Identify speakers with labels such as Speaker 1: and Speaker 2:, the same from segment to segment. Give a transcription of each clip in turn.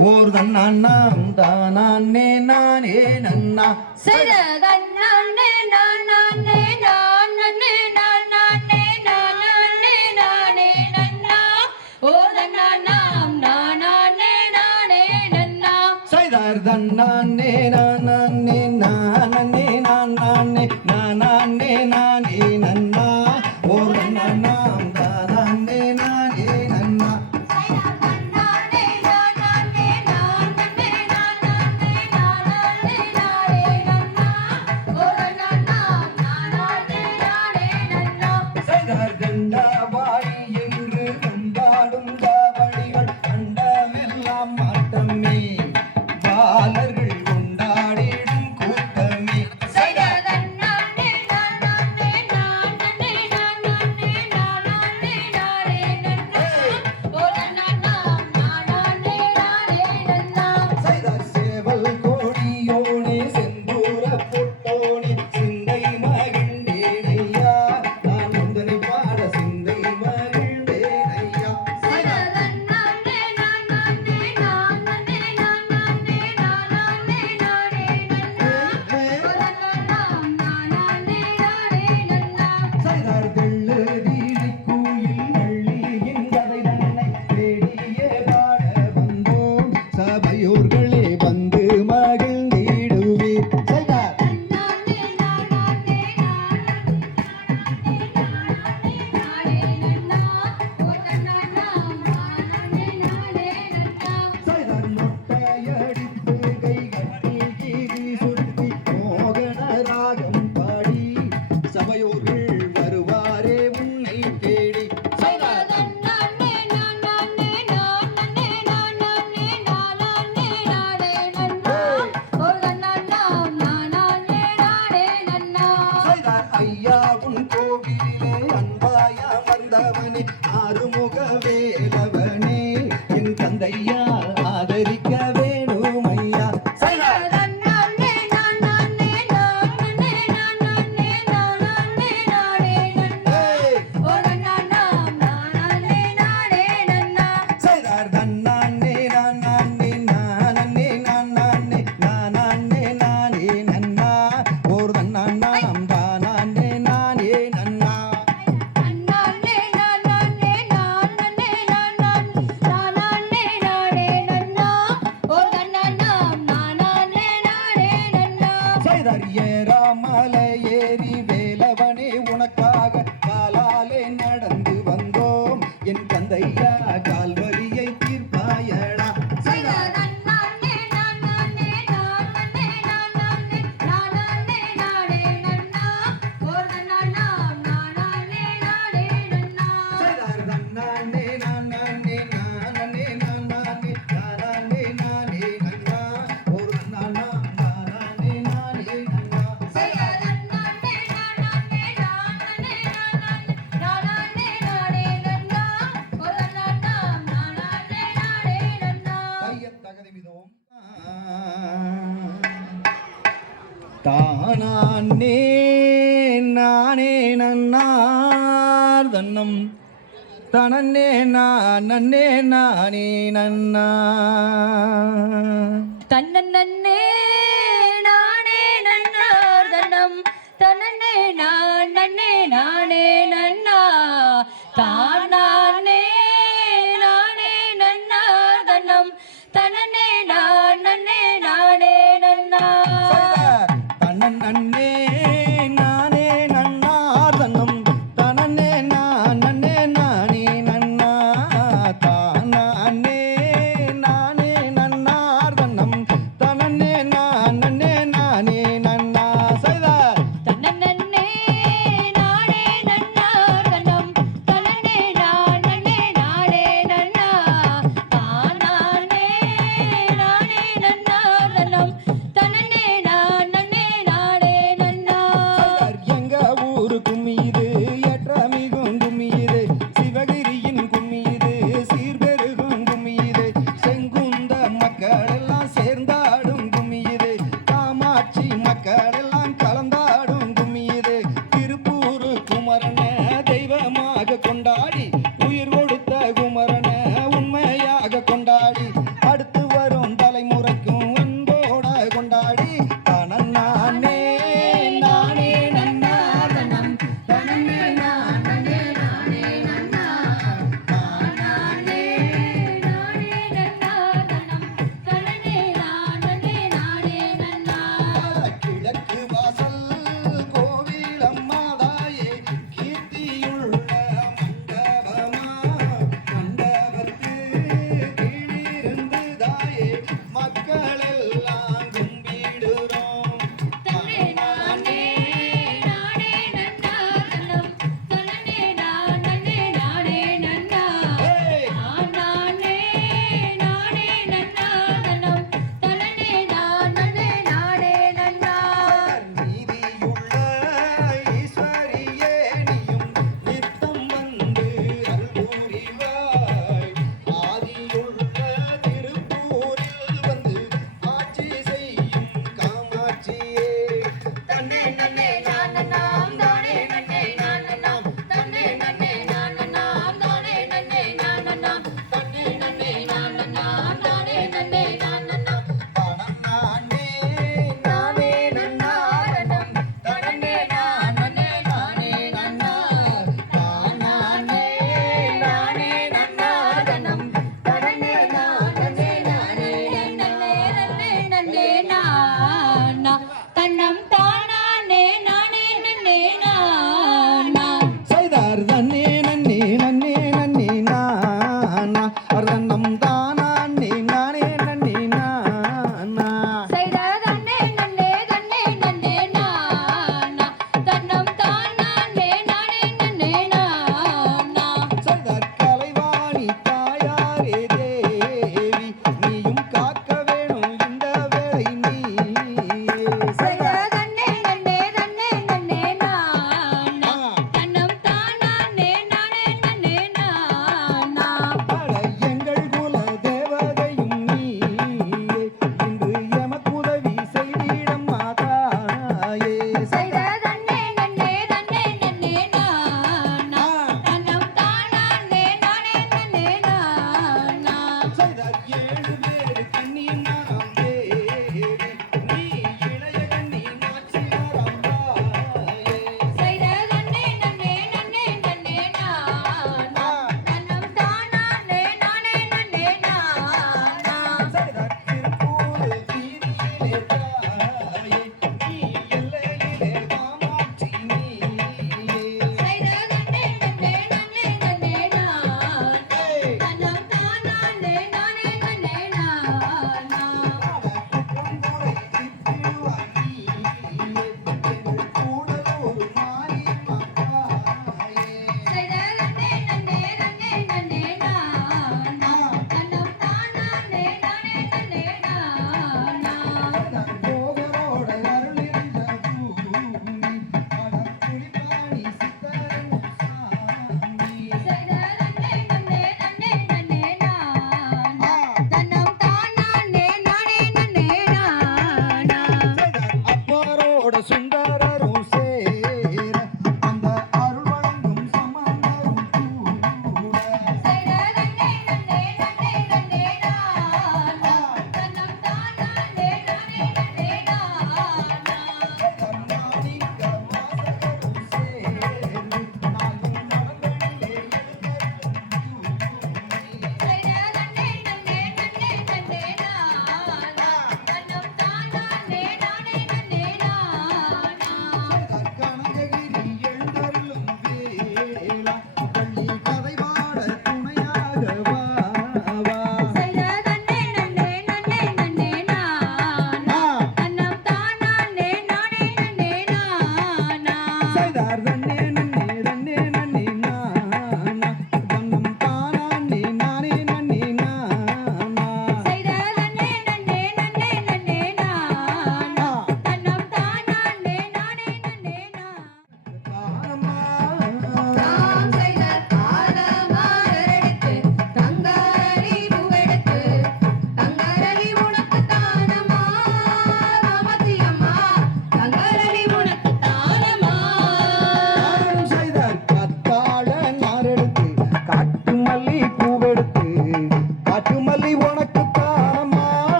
Speaker 1: ஓர் தன்னாம் தானே நானே நன்னா. சர தன்னானே நானே நானே நானே நானே நானே நன்னா. ஓ தன்னாம் நானே
Speaker 2: நானே நன்னா.
Speaker 1: சைதார் தன்னானே நானா. தானானே நானே நன்னார் தன்னம். தனன்னே நான் நன்னே
Speaker 2: நானே நன்னா தன்னே நானே
Speaker 1: நன்னார் தன்னம். தனன்னே நான் நன்னே நானே
Speaker 2: நன்னா தானா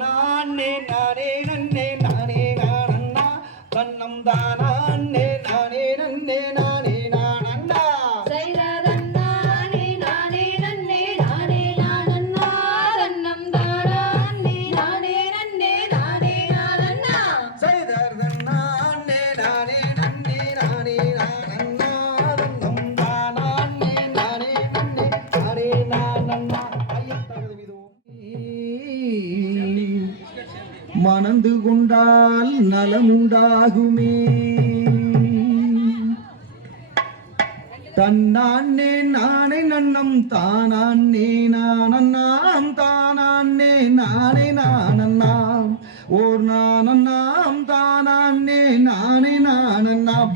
Speaker 2: நானே நானே
Speaker 1: உண்டு கொண்டால் நலமுண்டாகுமே. தன்னான்னே நானே நன்னம்
Speaker 2: தானான்னே
Speaker 1: நானன்னாம்
Speaker 2: தானான்னே நானே
Speaker 1: நானன்னாம். ஓர்
Speaker 2: நானன்னாம்
Speaker 1: தானான்னே நானே நானன்னாம்.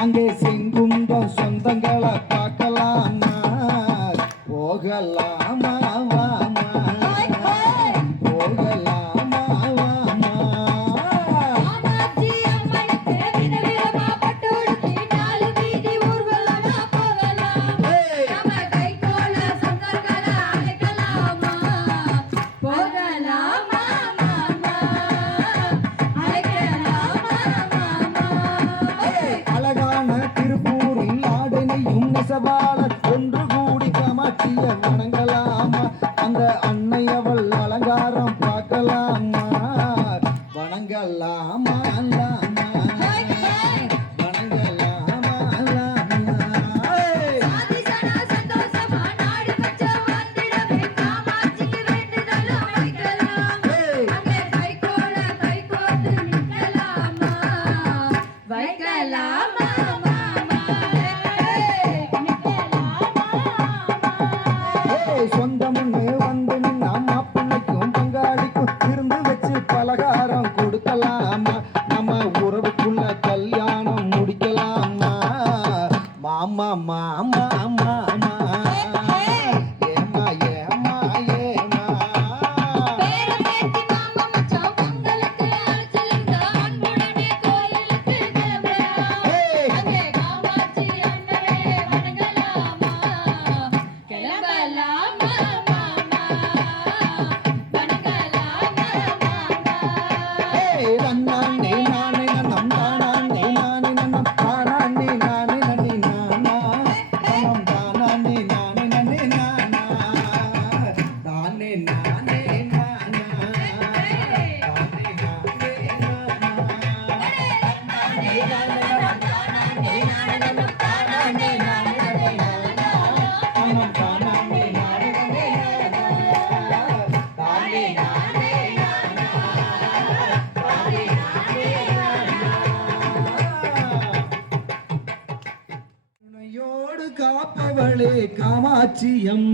Speaker 1: அங்கே செங்கும் சொந்தங்கள் காமாட்சி அம்மா.